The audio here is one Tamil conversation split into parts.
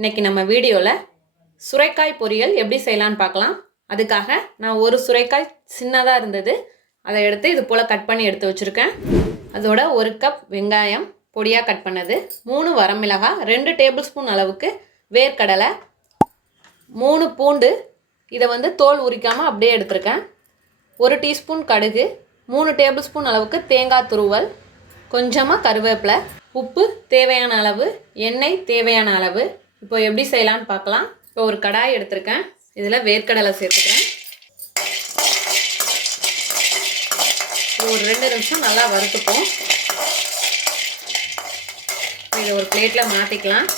இன்னைக்கு நம்ம வீடியோவில் சுரைக்காய் பொரியல் எப்படி செய்யலான்னு பார்க்கலாம். அதுக்காக நான் ஒரு சுரைக்காய் சின்னதாக இருந்தது, அதை எடுத்து இது போல் கட் பண்ணி எடுத்து வச்சுருக்கேன். அதோட 1 கப் வெங்காயம் பொடியாக கட் பண்ணது, 3 வரமிளகாய், 2 டேபிள் ஸ்பூன் அளவுக்கு வேர்க்கடலை, 3 பூண்டு, இதை தோல் உரிக்காமல் அப்படியே எடுத்துருக்கேன், 1 டீஸ்பூன் கடுகு, 3 டேபிள் ஸ்பூன் அளவுக்கு தேங்காய் துருவல், கொஞ்சமாக கருவேப்பிலை, உப்பு தேவையான அளவு, எண்ணெய் தேவையான அளவு. இப்போ எப்படி செய்யலான்னு பார்க்கலாம். இப்போ ஒரு கடாய் எடுத்திருக்கேன், இதில் வேர்க்கடலை சேர்த்துக்கிறேன். ஒரு 2 நிமிஷம் நல்லா வறுத்துப்போம். இதை ஒரு பிளேட்டில் மாற்றிக்கலாம்.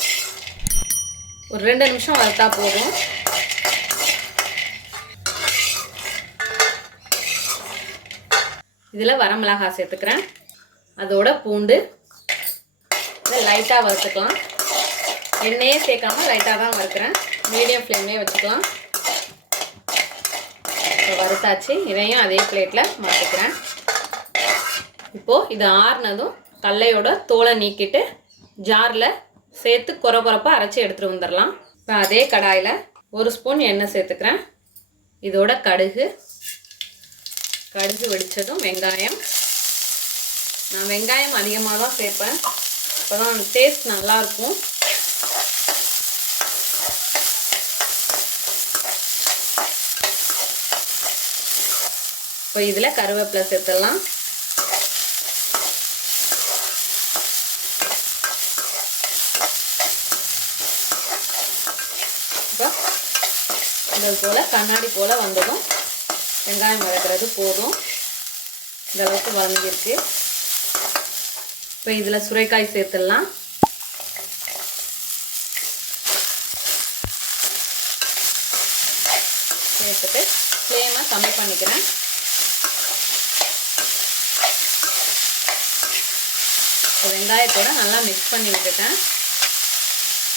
ஒரு 2 நிமிஷம் வறுத்தா போதும். இதில் வரமிளகாய் சேர்த்துக்கிறேன், அதோட பூண்டு. இதை லைட்டாக வறுத்துக்கலாம். எண்ணெயே சேர்க்காமல் லைட்டாக தான் வறுக்கிறேன், மீடியம் ஃப்ளேம்லேயே வச்சுக்கலாம். இப்போ வறுத்தாச்சு, இதையும் அதே பிளேட்டில் மாற்றிக்கிறேன். இப்போது இது ஆறுனதும் கடலையோட தோலை நீக்கிட்டு ஜாரில் சேர்த்து கொரப்பாக அரைச்சி எடுத்துகிட்டு வந்துடலாம். இப்போ அதே கடாயில் 1 ஸ்பூன் எண்ணெய் சேர்த்துக்கிறேன். இதோட கடுகு வெடித்ததும் வெங்காயம். நான் வெங்காயம் அதிகமாக தான் சேர்ப்பேன், அப்போ தான் டேஸ்ட் நல்லாயிருக்கும். இப்போ இதில் கருவேப்பிலை சேர்த்துடலாம். இப்போ இது போல் கண்ணாடி போல் வந்ததும் வெங்காயம் வதக்கிறது போதும். இந்த அளவுக்கு வதங்கியிருக்கு. இப்போ இதில் சுரைக்காய் சேர்த்துடலாம். சேர்த்துட்டு ஃப்ளேமை கம்மி பண்ணிக்கிறேன். வெங்காயத்தோட நல்லா மிக்ஸ் பண்ணி விட்டுட்டேன்.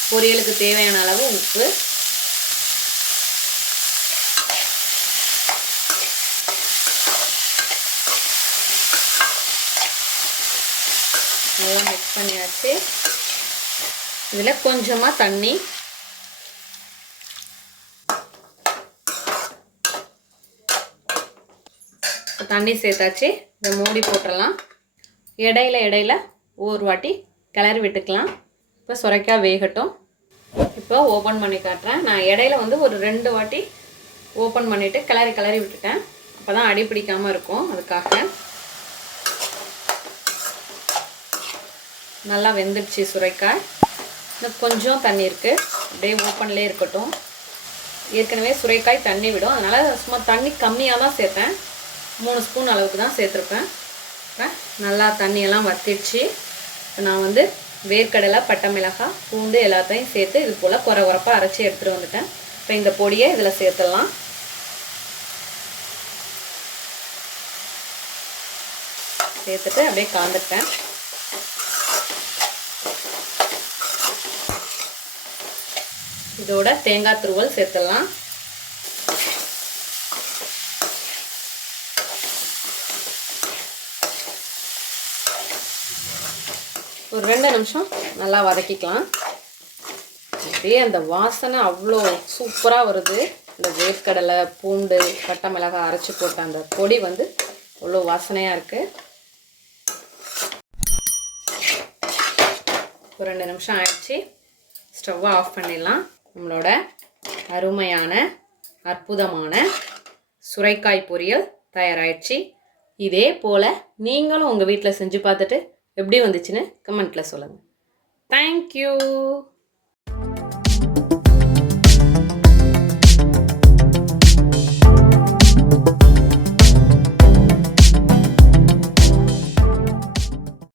பொரியலுக்கு தேவையான அளவு உப்பு, நல்லா மிக்ஸ் பண்ணியாச்சு. இதில் கொஞ்சமாக தண்ணி, தண்ணி சேர்த்தாச்சு. இதை மூடி போட்டுடலாம். இடையில ஒரு வாட்டி கிளறி விட்டுக்கலாம். இப்போ சுரைக்காய் வேகட்டும். இப்போ ஓப்பன் பண்ணி காட்டுறேன். நான் இடையில ஒரு 2 வாட்டி ஓப்பன் பண்ணிவிட்டு கிளறி விட்டுட்டேன், அப்போ தான் அடி பிடிக்காமல் இருக்கும். அதுக்காக நல்லா வெந்துடுச்சு சுரைக்காய். இன்னும் கொஞ்சம் தண்ணி இருக்குது, அப்படியே ஓப்பன்லேயே இருக்கட்டும். ஏற்கனவே சுரைக்காய் தண்ணி விடும், அதனால் சும்மா தண்ணி கம்மியாக தான் சேர்த்தேன், 3 ஸ்பூன் அளவுக்கு தான் சேர்த்துருப்பேன். நல்லா தண்ணியெல்லாம் வற்றிடுச்சு. நான் வேர்க்கடலை, பட்டை மிளகாய், பூண்டு எல்லாத்தையும் சேர்த்து இது போல் கொரப்பாக அரைச்சி எடுத்துகிட்டு வந்துட்டேன். இப்போ இந்த பொடியை இதில் சேர்த்துடலாம். சேர்த்துட்டு அப்படியே கலந்துட்டேன். இதோட தேங்காய் துருவல் சேர்த்துடலாம். ஒரு 2 நிமிஷம் நல்லா வதக்கிக்கலாம். அப்படியே அந்த வாசனை அவ்வளோ சூப்பராக வருது. இந்த வேர்க்கடலை, பூண்டு, பட்டை மிளகாய் அரைச்சி போட்ட அந்த பொடி அவ்வளோ வாசனையாக இருக்குது. ஒரு 2 நிமிஷம் ஆயிடுச்சு, ஸ்டவ்வை ஆஃப் பண்ணிடலாம். நம்மளோட அருமையான அற்புதமான சுரைக்காய் பொரியல் தயாராகிடுச்சு. இதே போல் நீங்களும் உங்கள் வீட்டில் செஞ்சு பார்த்துட்டு எப்படி வந்துச்சுன்னு கமெண்ட்டில் சொல்லுங்கள். தேங்க்யூ.